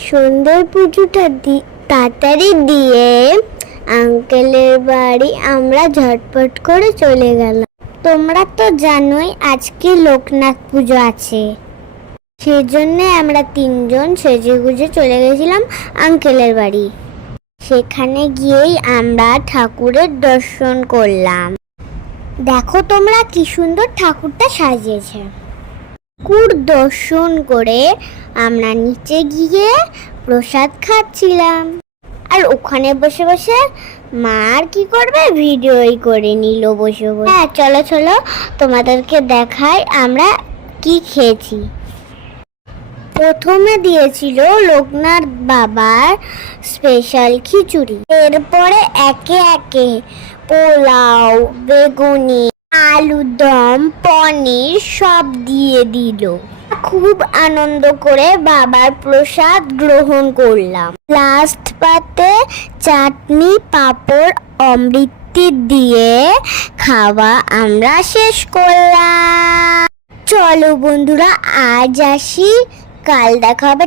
সন্ধ্যের পুজোটা তাড়াতাড়ি দিয়ে আঙ্কেলের বাড়ি আমরা ঝটপট করে চলে গেলাম। তোমরা তো জানোই আজকে লোকনাথ পুজো আছে, সেজন্য আমরা তিনজন সেজেগুজে চলে গেছিলাম আঙ্কেলের বাড়ি। সেখানে গিয়েই আমরা ঠাকুরের দর্শন করলাম। দেখো তোমরা কি সুন্দর ঠাকুরটা সাজিয়েছে। ঠাকুর দর্শন করে আমরা নিচে গিয়ে প্রসাদ খাচ্ছিলাম, আর ওখানে বসে বসে মা আর কি করবে, ভিডিওই করে নিল বসে বসে। হ্যাঁ চলো চলো তোমাদেরকে দেখাই আমরা কি খেয়েছি। প্রথমে দিয়েছিল লোকনাথ বাবার স্পেশাল খিচুড়ি, এরপরে একে একে পোলাও, বেগুনি, আলুদম, পনির সব দিয়ে দিল। খুব আনন্দ করে বাবার প্রসাদ গ্রহণ করলাম। লাস্ট পাতে চাটনি, পাঁপড়, অমৃতি দিয়ে খাওয়া আমরা শেষ করলাম। চলো বন্ধুরা আজ আসি, কাল দেখা হবে।